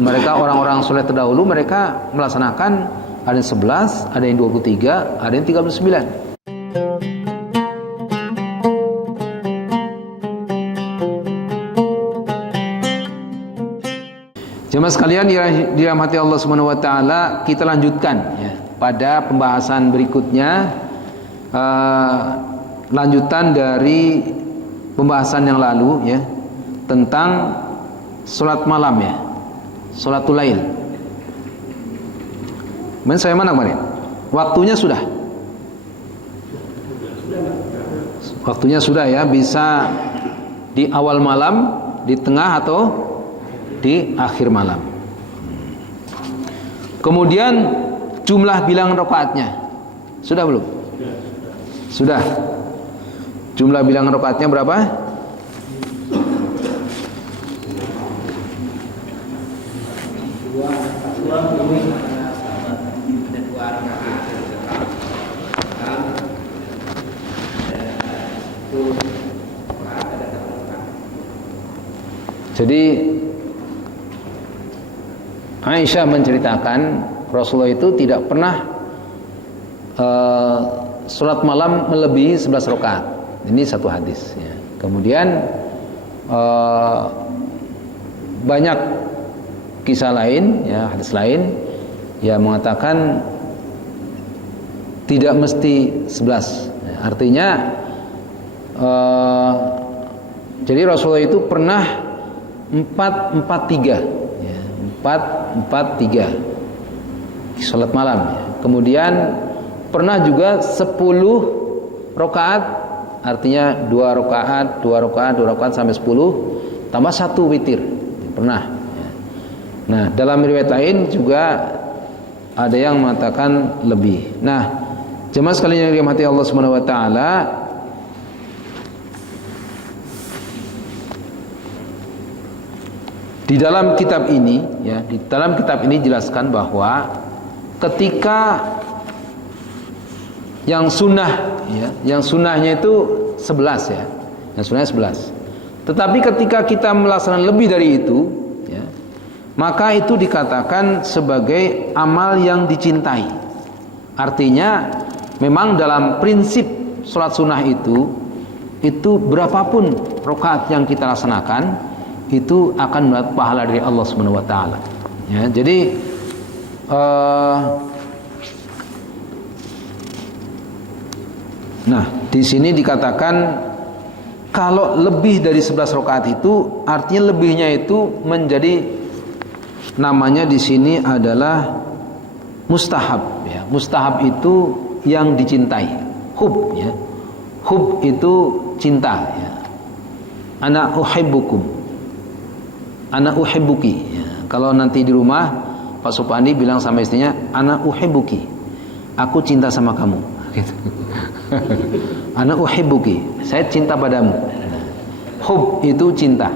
mereka orang-orang soleh terdahulu mereka melaksanakan ada yang 11, ada yang 23, ada yang 39. Jemaah sekalian dirahmati Allah Subhanahu wa taala, kita lanjutkan ya, pada pembahasan berikutnya, lanjutan dari pembahasan yang lalu ya, tentang salat malam ya, salatul lail. Saya mana kemarin? Waktunya sudah. Waktunya sudah ya, bisa di awal malam, di tengah atau di akhir malam. Kemudian jumlah bilangan rakaatnya sudah belum? Sudah. Jumlah bilangan rakaatnya berapa? Jadi Aisyah menceritakan Rasulullah itu tidak pernah sholat malam melebihi 11 rakaat. Ini satu hadis ya. Kemudian banyak kisah lain ya, hadis lain yang mengatakan tidak mesti 11 ya, artinya jadi Rasulullah itu pernah 4-4-3 ya, 4-4-3 salat malam ya. Kemudian pernah juga 10 rakaat, artinya 2 rakaat sampai 10 tambah 1 witir. Pernah ya. Nah, dalam riwayat lain juga ada yang mengatakan lebih. Nah, jemaah sekalian yang dirahmati Allah Subhanahu wa taala, di dalam kitab ini ya, di dalam kitab ini jelaskan bahwa ketika yang sunnah ya, yang sunnahnya itu 11 ya. Yang sunnahnya 11. Tetapi ketika kita melaksanakan lebih dari itu ya, maka itu dikatakan sebagai amal yang dicintai. Artinya memang dalam prinsip sholat sunnah itu berapapun rakaat yang kita laksanakan itu akan mendapat pahala dari Allah Subhanahu wa taala. Ya, jadi nah, di sini dikatakan kalau lebih dari 11 rakaat itu artinya lebihnya itu menjadi namanya di sini adalah mustahab ya. Mustahab itu yang dicintai. Hub ya. Hub itu cinta ya. Ana uhibbukum. Ana uhibbuki ya. Kalau nanti di rumah Pak Supandi bilang sama istrinya, ana uhibbuki, aku cinta sama kamu gitu. Ana uhibbuki, saya cinta padamu. Hub itu cinta.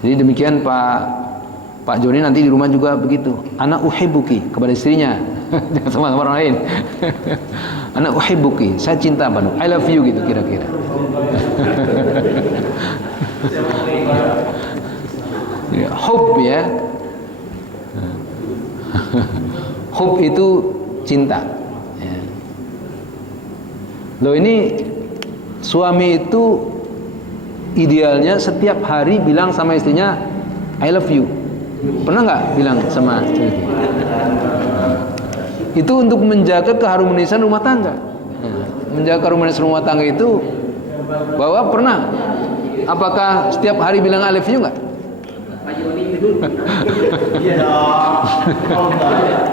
Jadi demikian Pak Joni nanti di rumah juga begitu. Ana uhibbuki kepada istrinya, jangan sama orang lain. Ana uhibbuki, saya cinta padamu, I love you gitu kira-kira. Ya, hub ya. Hub itu cinta ya. Loh, ini suami itu idealnya setiap hari bilang sama istrinya I love you. Pernah nggak bilang sama istri? Itu untuk menjaga keharmonisan rumah tangga. Menjaga keharmonisan rumah tangga itu bahwa pernah, apakah setiap hari bilang I love you nggak?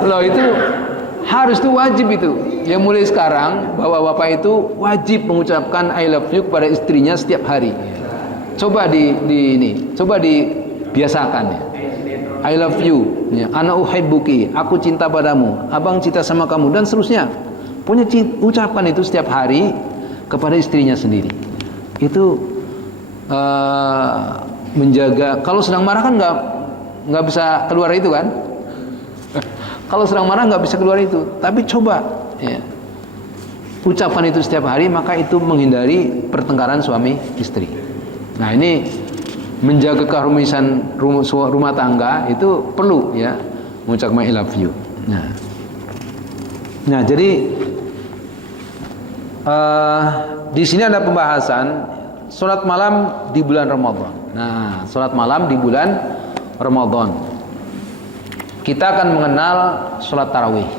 Loh, itu harus, itu wajib itu. Ya mulai sekarang bahwa bapak itu wajib mengucapkan I love you kepada istrinya setiap hari. Coba coba dibiasakan ya. I love you ya. Ana uhibbuki, aku cinta padamu, abang cinta sama kamu, dan seterusnya. Punya ucapan itu setiap hari kepada istrinya sendiri. Itu menjaga. Kalau sedang marah kan nggak bisa keluar itu kan. Kalau sedang marah nggak bisa keluar itu. Tapi coba ya, ucapan itu setiap hari, maka itu menghindari pertengkaran suami istri. Nah, ini menjaga keharmonisan rumah tangga itu perlu ya mengucapkan I love you. Nah jadi di sini ada pembahasan salat malam di bulan Ramadan. Nah, salat malam di bulan Ramadan. Kita akan mengenal salat tarawih.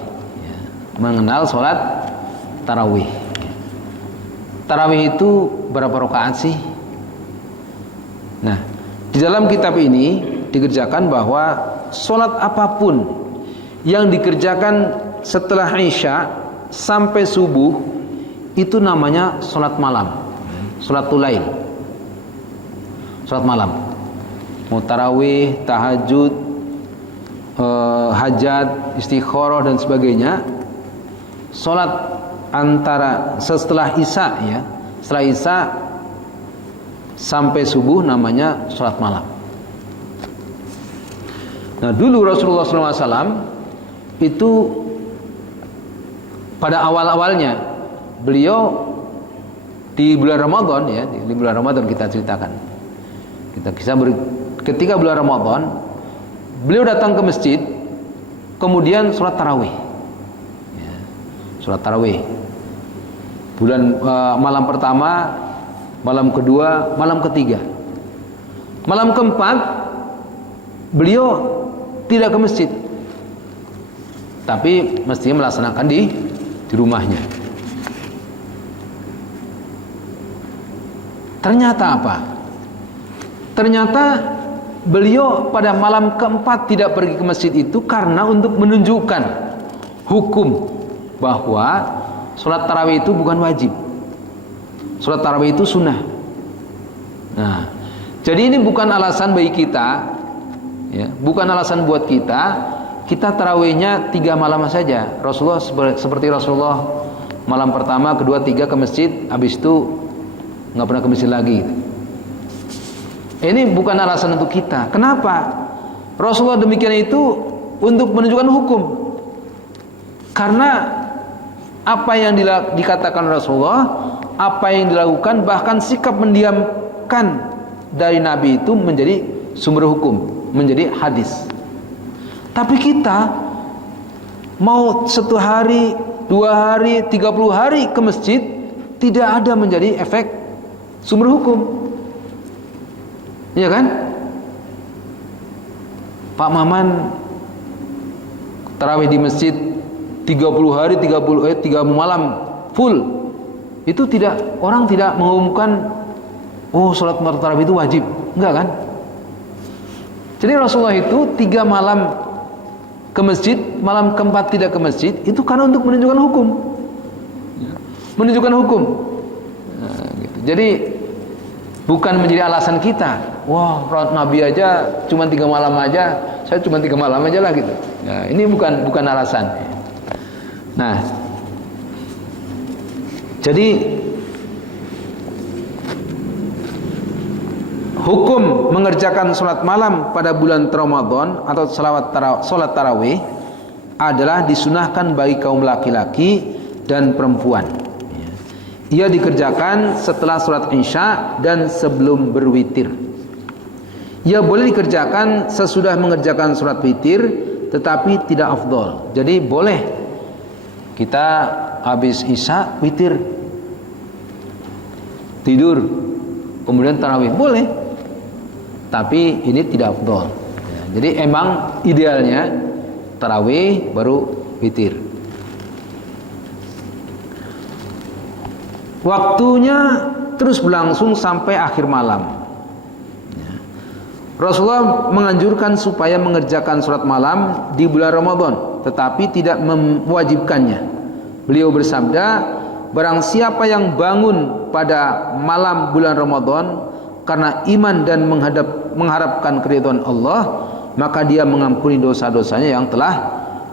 Ya, mengenal salat tarawih. Tarawih itu berapa rakaat sih? Nah, di dalam kitab ini dikerjakan bahwa salat apapun yang dikerjakan setelah Isya sampai subuh itu namanya salat malam, salatul lail, salat malam. Mau tarawih, tahajud, hajat, istikharah dan sebagainya, salat antara setelah Isya ya, setelah Isya sampai subuh namanya salat malam. Nah dulu Rasulullah SAW itu pada awal-awalnya beliau di bulan Ramadan ya, di bulan Ramadan kita ceritakan. Ketika bulan Ramadan beliau datang ke masjid, kemudian sholat tarawih. Ya, sholat tarawih. Malam pertama, malam kedua, malam ketiga. Malam keempat beliau tidak ke masjid, tapi mestinya melaksanakan di rumahnya. Ternyata apa? Ternyata beliau pada malam keempat tidak pergi ke masjid itu karena untuk menunjukkan hukum bahwa sholat tarawih itu bukan wajib. Sholat tarawih itu sunnah. Nah, jadi ini bukan alasan bagi kita, ya, bukan alasan buat kita tarawihnya 3 malam saja. Rasulullah seperti Rasulullah malam pertama, kedua, 3 ke masjid, habis itu nggak pernah ke masjid lagi. Ini bukan alasan untuk kita. Kenapa? Rasulullah demikian itu untuk menunjukkan hukum. Karena apa yang dikatakan Rasulullah, apa yang dilakukan, bahkan sikap mendiamkan dari Nabi itu menjadi sumber hukum, menjadi hadis. Tapi kita mau 1 hari, 2 hari, 30 hari ke masjid, tidak ada menjadi efek sumber hukum. Iya kan? Pak Maman tarawih di masjid 30 hari 30 malam full. Itu orang tidak mengumumkan salat tarawih itu wajib. Enggak kan? Jadi Rasulullah itu 3 malam ke masjid, malam keempat tidak ke masjid, itu karena untuk menunjukkan hukum. Menunjukkan hukum. Nah, gitu. Jadi bukan menjadi alasan kita. Wah, Nabi aja cuma 3 malam aja, saya cuma 3 malam aja lah gitu. Nah, ini bukan alasan. Nah, jadi hukum mengerjakan sholat malam pada bulan Ramadan atau sholat tarawih adalah disunahkan bagi kaum laki-laki dan perempuan. Ia dikerjakan setelah sholat Isya dan sebelum berwitir. Ia boleh dikerjakan sesudah mengerjakan sholat witir, tetapi tidak afdol. Jadi boleh kita habis Isya witir, tidur, kemudian tarawih, boleh. Tapi ini tidak afdol. Jadi emang idealnya tarawih baru witir. Waktunya terus berlangsung sampai akhir malam. Rasulullah menganjurkan supaya mengerjakan sholat malam di bulan Ramadan, tetapi tidak mewajibkannya. Beliau bersabda, barang siapa yang bangun pada malam bulan Ramadan karena iman dan mengharapkan keridhaan Allah, maka dia mengampuni dosa-dosanya yang telah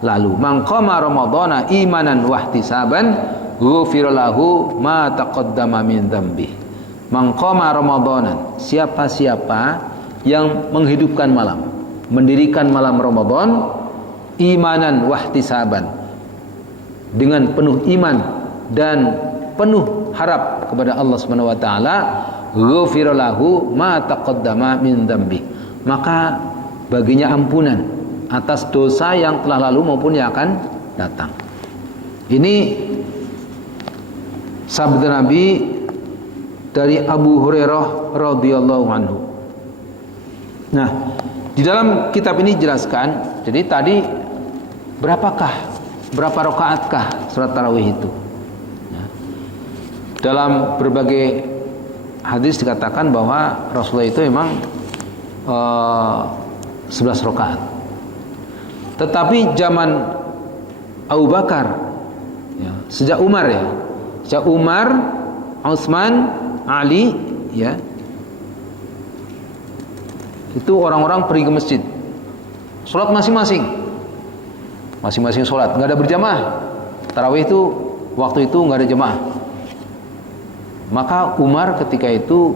lalu. Man qama ramadhana imanan wahtisaban ghufira lahu ma taqaddama min dzambi. Man qama ramadhanan, siapa-siapa yang menghidupkan malam, mendirikan malam Ramadan imanan wahtisaban, dengan penuh iman dan penuh harap kepada Allah Subhanahu wa taala, ghufira lahu ma taqaddama min dzambi, maka baginya ampunan atas dosa yang telah lalu maupun yang akan datang. Ini sabda Nabi dari Abu Hurairah radhiyallahu anhu. Nah, di dalam kitab ini dijelaskan, jadi tadi berapa rakaatkah salat tarawih itu? Ya. Dalam berbagai hadis dikatakan bahwa Rasulullah itu memang 11 rakaat. Tetapi zaman Abu Bakar, ya, sejak Umar, Utsman, Ali, ya, itu orang-orang pergi ke masjid, sholat masing-masing sholat, nggak ada berjamaah. Tarawih itu waktu itu nggak ada jamaah. Maka Umar ketika itu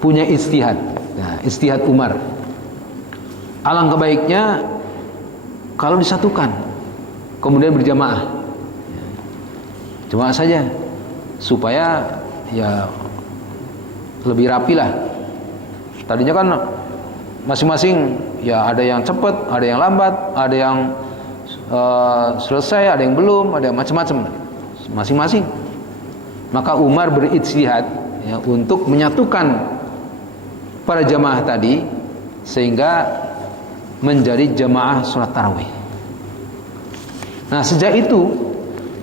punya ijtihad. Nah, ijtihad Umar, alangkah baiknya kalau disatukan kemudian berjamaah, jamaah saja supaya ya lebih rapi lah. Tadinya kan masing-masing ya, ada yang cepat, ada yang lambat, ada yang selesai, ada yang belum, ada yang macam-macam masing-masing. Maka Umar berijtihad, ya, untuk menyatukan para jamaah tadi sehingga menjadi jamaah sholat tarawih. Nah, sejak itu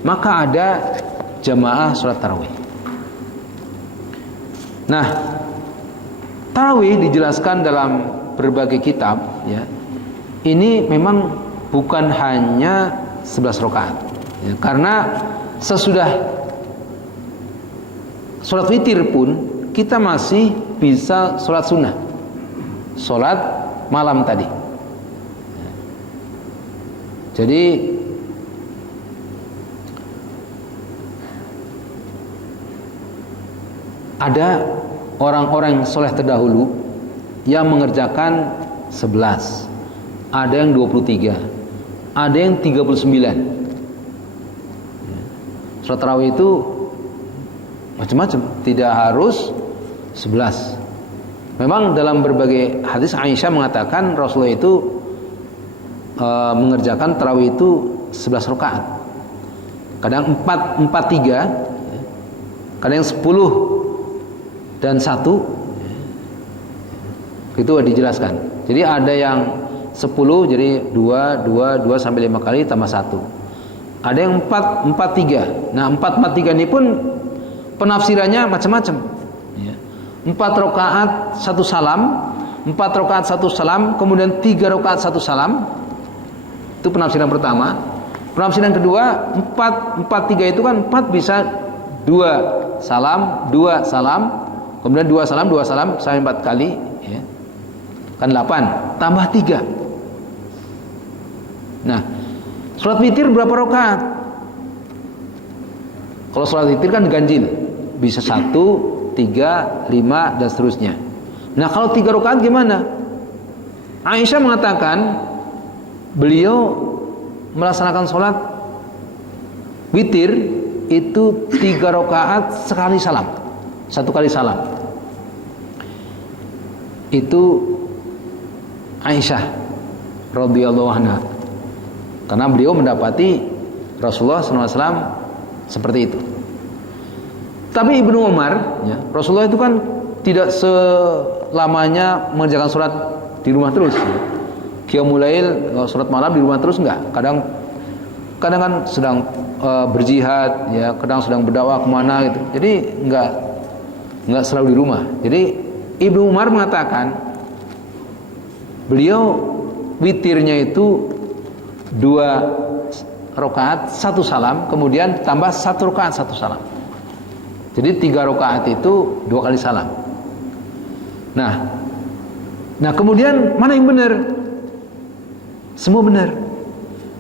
maka ada jamaah sholat tarawih. Nah, tarawih dijelaskan dalam berbagai kitab, ya. Ini memang bukan hanya 11 rakaat, ya, karena sesudah sholat witir pun kita masih bisa sholat sunnah, sholat malam tadi. Jadi ada orang-orang soleh terdahulu yang mengerjakan 11, ada yang 23, ada yang 39. Sholat tarawih itu macam-macam, tidak harus 11. Memang dalam berbagai hadis Aisyah mengatakan Rasulullah itu mengerjakan tarawih itu 11 rakaat. Kadang 4-3, kadang 10 dan 1, itu dijelaskan. Jadi ada yang 10, jadi 2 sampai 5 kali tambah 1. Ada yang 4-3. Nah, 4-4-3 ini pun penafsirannya macam-macam. 4 rakaat 1 salam, 4 rakaat 1 salam, kemudian 3 rakaat 1 salam. Itu penafsiran pertama. Penafsiran kedua, 4-4-3 itu kan 4 bisa 2 salam, 2 salam, kemudian 2 salam sampai 4 kali, ya. Kan 8 tambah 3. Nah, sholat witir berapa rakaat? Kalau sholat witir kan ganjil, bisa 1, 3, 5 dan seterusnya. Nah, kalau 3 rakaat gimana? Aisyah mengatakan beliau melaksanakan sholat witir itu 3 rakaat sekali salam, 1 kali salam. Itu Aisyah radhiyallahu anha, karena beliau mendapati Rasulullah SAW seperti itu. Tapi Ibnu Umar, ya, Rasulullah itu kan tidak selamanya mengerjakan sholat di rumah terus, ya. Qiyamul Lail, sholat malam di rumah terus enggak. Kadang kan sedang berjihad, ya, kadang sedang berdakwah kemana gitu. Jadi enggak selalu di rumah. Jadi Ibnu Umar mengatakan beliau witirnya itu 2 rakaat 1 salam, kemudian tambah 1 rakaat 1 salam. Jadi 3 rakaat itu 2 kali salam. Nah kemudian mana yang benar? Semua benar.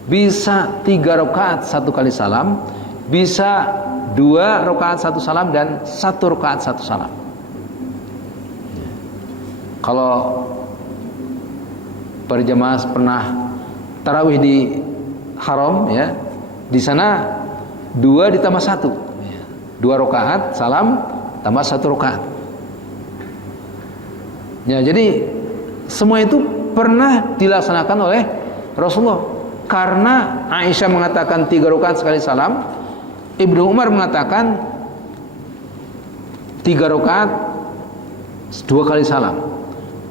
Bisa 3 rakaat 1 kali salam, bisa 2 rakaat 1 salam, dan 1 rakaat 1 salam. Kalau para jemaah pernah tarawih di Haram, ya, di sana 2 ditambah 1, 2 rakaat salam, tambah 1 rakaat. Ya, jadi semua itu pernah dilaksanakan oleh Rasulullah. Karena Aisyah mengatakan 3 rakaat sekali salam, Ibnu Umar mengatakan 3 rakaat 2 kali salam.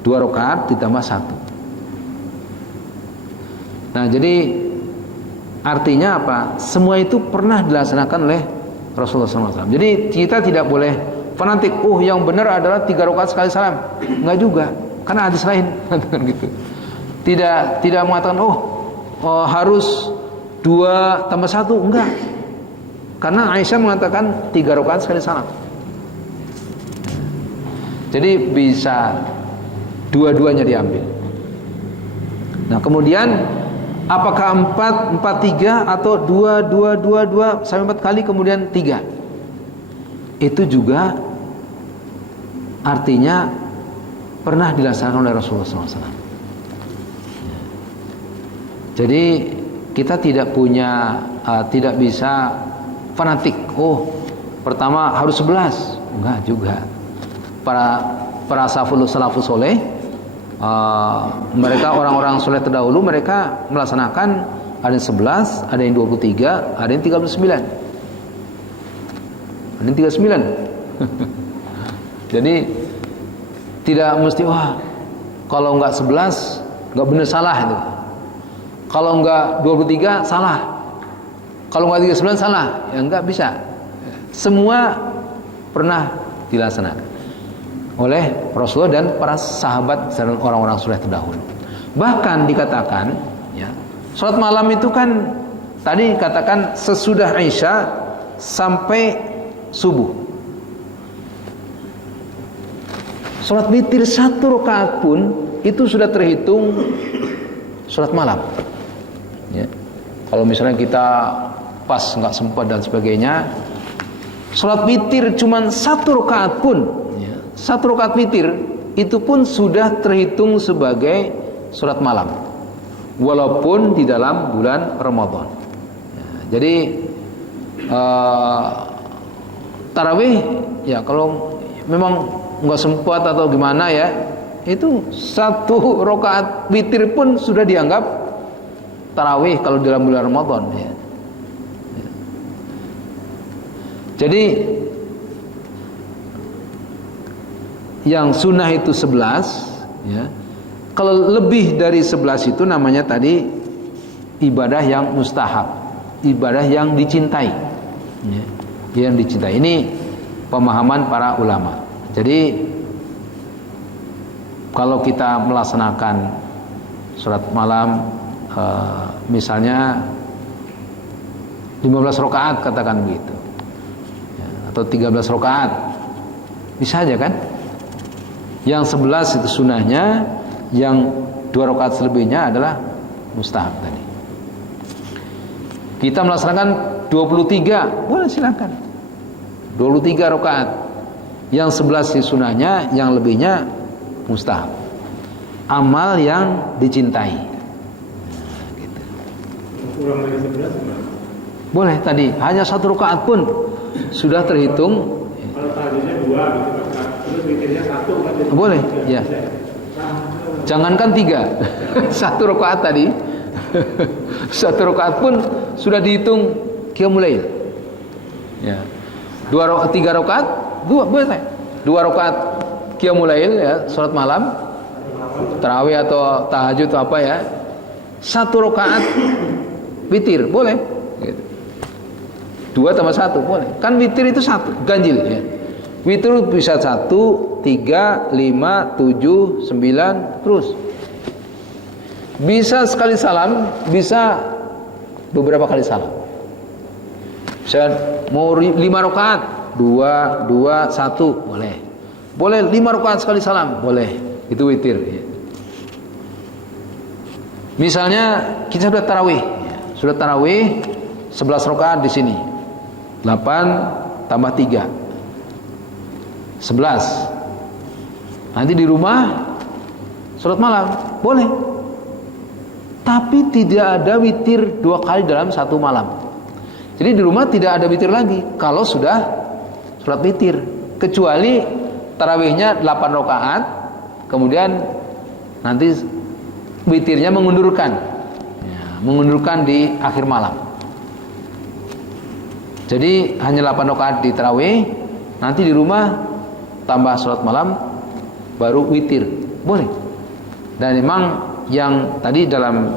2 rakaat ditambah 1. Nah, jadi artinya apa? Semua itu pernah dilaksanakan oleh Rasulullah SAW. Jadi kita tidak boleh fanatik. Oh, yang benar adalah 3 rakaat sekali salam. Enggak juga, karena hadis lain gitu. Tidak mengatakan harus 2 tambah 1, enggak. Karena Aisyah mengatakan 3 rakaat sekali salam. Jadi bisa dua-duanya diambil. Nah, kemudian apakah 4-4-3 atau 2-2-2-2 sampai 4 kali kemudian 3? Itu juga artinya pernah dilaksanakan oleh Rasulullah SAW. Jadi kita tidak bisa fanatik. Oh, pertama harus 11. Enggak juga. Para salafus soleh, mereka orang-orang soleh terdahulu, mereka melaksanakan ada yang 11, ada yang 23, ada yang 39. Ada yang 39. Jadi tidak mesti kalau enggak 11 enggak benar, salah itu. Kalau enggak 23 salah. Kalau enggak 39 salah. Ya enggak bisa. Semua pernah dilaksanakan oleh Rasulullah dan para sahabat dan orang-orang soleh terdahulu. Bahkan dikatakan, ya, salat malam itu kan tadi katakan sesudah Isya sampai subuh. Salat witir 1 rakaat pun itu sudah terhitung salat malam. Ya. Kalau misalnya kita pas nggak sempat dan sebagainya, salat witir cuman 1 rakaat pun, 1 rakaat witir itu pun sudah terhitung sebagai salat malam, walaupun di dalam bulan Ramadan. Ya, jadi tarawih ya kalau memang nggak sempat atau gimana ya, itu 1 rakaat witir pun sudah dianggap tarawih kalau dalam bulan Ramadan. Ya. Ya. Jadi yang sunnah itu 11, ya. Kalau lebih dari 11 itu namanya tadi ibadah yang mustahab, ibadah yang dicintai, ya. Yang dicintai. Ini pemahaman para ulama. Jadi kalau kita melaksanakan salat malam misalnya 15 rakaat katakan begitu, ya, atau 13 rakaat bisa aja kan? Yang 11 itu sunnahnya, yang 2 rakaat selebihnya adalah mustahab tadi. Kita melaksanakan 23, boleh silakan. 23 rakaat. Yang 11 itu sunnahnya, yang lebihnya mustahab. Amal yang dicintai. Gitu. Kurang dari 11 gimana? Boleh tadi, hanya 1 rakaat pun sudah terhitung. Kalau tadinya 2 gitu kan. Terus witirnya 1 kan. Boleh, ya. Jangankan 3, 1 rakaat tadi, 1 rakaat pun sudah dihitung qiyamul lail. Ya. 3 rakaat, 2 boleh. 2 rakaat qiyamul lail ya, salat malam, tarawih atau tahajud atau apa ya. 1 rakaat witir, boleh. Gitu. 2 tambah 1 boleh. Kan witir itu 1, ganjil ya. Witir bisa 1, 3, 5, 7, 9 terus. Bisa sekali salam, bisa beberapa kali salam. Bisa mau 5 rakaat, 2, 2, 1 boleh. Boleh 5 rakaat sekali salam, boleh. Itu witir ya. Misalnya kita sudah tarawih, sudah tarawih 11 rakaat di sini. 8 tambah 3 11. Nanti di rumah salat malam boleh. Tapi tidak ada witir 2 kali dalam 1 malam. Jadi di rumah tidak ada witir lagi kalau sudah salat witir. kecuali tarawihnya 8 rakaat, kemudian nanti witirnya mengundurkan, mengundurkan di akhir malam. Jadi hanya 8 rakaat di tarawih, nanti di rumah tambah sholat malam, baru witir, boleh. Dan memang yang tadi dalam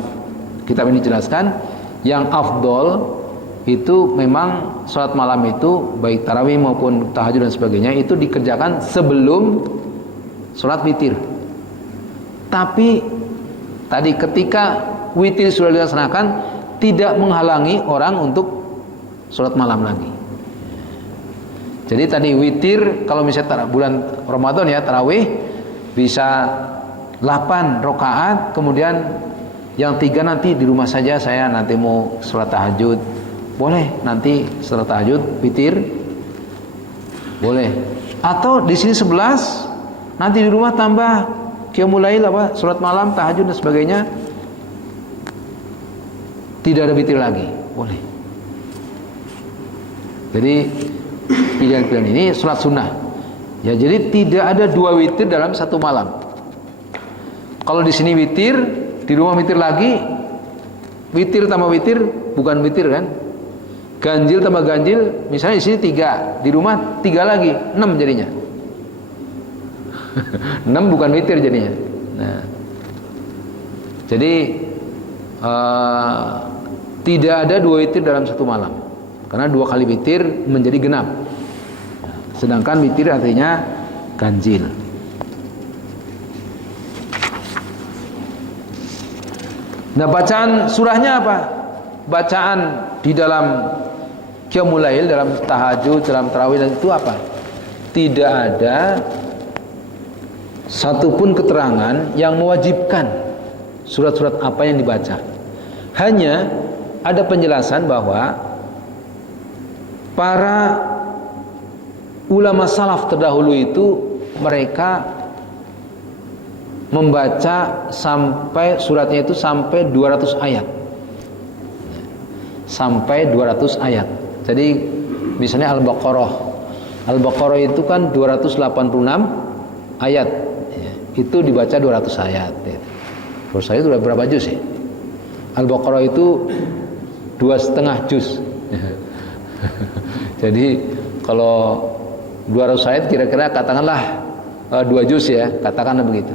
kitab ini dijelaskan, yang afdol itu memang sholat malam itu baik tarawih maupun tahajud dan sebagainya itu dikerjakan sebelum sholat witir. Tapi tadi ketika witir sudah dilaksanakan, tidak menghalangi orang untuk sholat malam lagi. Jadi tadi witir kalau misalnya bulan Ramadan ya, tarawih bisa 8 rakaat, kemudian yang 3 nanti di rumah saja, saya nanti mau sholat tahajud, boleh. Nanti setelah tahajud witir, boleh. Atau di sini 11, nanti di rumah tambah qiyamul lail, sholat malam, tahajud dan sebagainya, tidak ada witir lagi, boleh. Jadi pilihan-pilihan ini sholat sunnah ya, jadi tidak ada 2 witir dalam satu malam. Kalau di sini witir, di rumah witir lagi, witir tambah witir bukan witir kan, ganjil tambah ganjil. Misalnya di sini 3, di rumah 3 lagi, 6 jadinya. 6 bukan witir jadinya. Nah, jadi tidak ada 2 witir dalam satu malam, karena 2 kali witir menjadi genap. Sedangkan witir artinya ganjil. Nah, bacaan surahnya apa? Bacaan di dalam qiyamul lail, dalam tahajud, dalam tarawih dan itu apa? Tidak ada satupun keterangan yang mewajibkan surat-surat apa yang dibaca. Hanya ada penjelasan bahwa para ulama salaf terdahulu itu mereka membaca sampai suratnya itu sampai 200 ayat. Sampai 200 ayat. Jadi misalnya Al-Baqarah. Al-Baqarah itu kan 286 ayat. Itu dibaca 200 ayat. Terus saya itu berapa juz ya? Al-Baqarah itu 2,5 juz. Jadi kalau 200 ayat kira-kira katakanlah 2 juz ya, katakanlah begitu.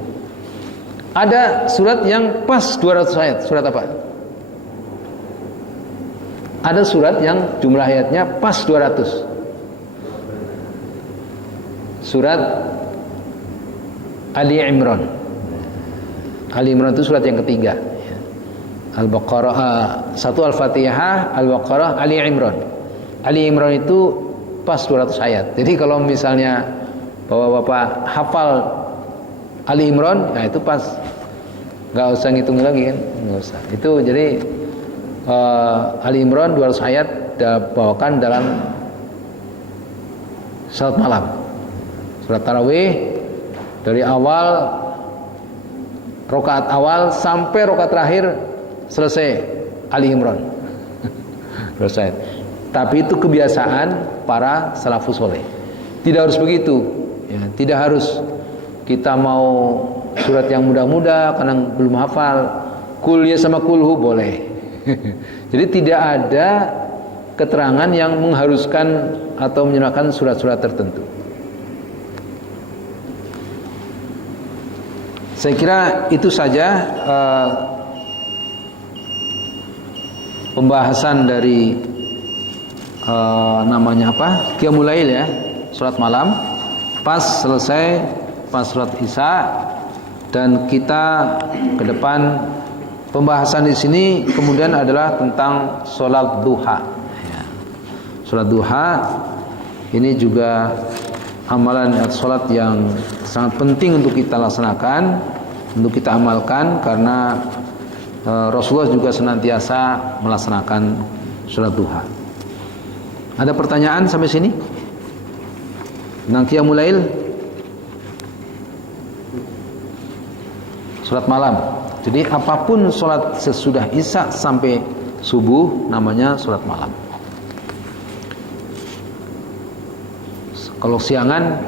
Ada surat yang pas 200 ayat. Surat apa? Ada surat yang jumlah ayatnya pas 200. Surat Ali Imran. Ali Imran itu surat yang ketiga. Al-Baqarah, satu Al-Fatihah, Al-Baqarah, Ali Imran. Ali Imran itu pas 200 ayat. Jadi kalau misalnya Bapak-bapak hafal Ali Imran, nah itu pas, nggak usah ngitung lagi kan, nggak usah. Itu jadi Ali Imran 200 ayat dibawakan dalam salat malam. Surat tarawih dari awal rakaat awal sampai rakaat terakhir selesai Ali Imran. Selesai. Tapi itu kebiasaan para salafus soleh. Tidak harus begitu. Ya, tidak harus kita mau surat yang mudah-mudah karena belum hafal. Kul ya sama kulhu boleh. Jadi tidak ada keterangan yang mengharuskan atau menyerahkan surat-surat tertentu. Saya kira itu saja pembahasan dari namanya apa? Qiyamul Lail ya, salat malam. Pas selesai pas salat Isya, dan kita ke depan pembahasan di sini kemudian adalah tentang salat duha. Ya. Salat duha ini juga amalan salat yang sangat penting untuk kita laksanakan, untuk kita amalkan, karena Rasulullah juga senantiasa melaksanakan salat duha. Ada pertanyaan sampai sini? Tentang qiyamul lail, salat malam. Jadi apapun salat sesudah Isya sampai subuh namanya salat malam. Kalau siangan,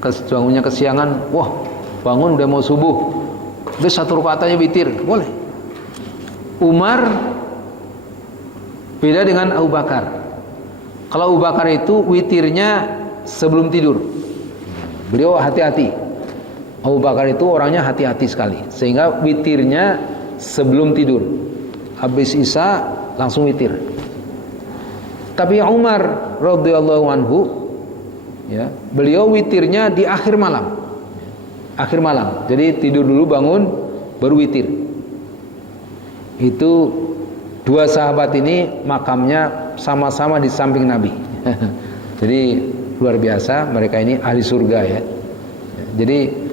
bangunnya kesiangan, wah bangun udah mau subuh, udah 1 rakaat aja witir, boleh. Umar beda dengan Abu Bakar. Kalau Abu Bakar itu witirnya sebelum tidur. Beliau hati-hati. Abu Bakar itu orangnya hati-hati sekali, sehingga witirnya sebelum tidur. Habis Isya langsung witir. Tapi Umar radhiyallahu anhu, ya, beliau witirnya di akhir malam. Akhir malam. Jadi tidur dulu, bangun, baru witir. Itu dua sahabat ini makamnya sama-sama di samping Nabi. Jadi luar biasa, mereka ini ahli surga ya. Jadi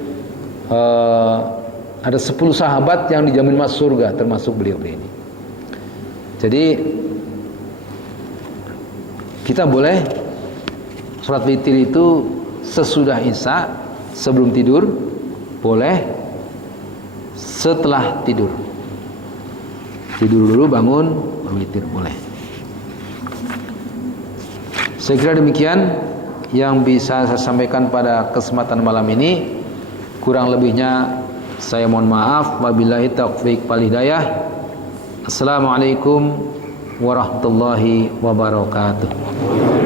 ada 10 sahabat yang dijamin masuk surga, termasuk beliau ini. Jadi kita boleh sholat witir itu sesudah Isya, sebelum tidur, boleh setelah tidur. Tidur dulu, bangun, berwitir, boleh. Saya kira demikian yang bisa saya sampaikan pada kesempatan malam ini. Kurang lebihnya saya mohon maaf. Wabillahi taufiq wal hidayah. Assalamualaikum warahmatullahi wabarakatuh.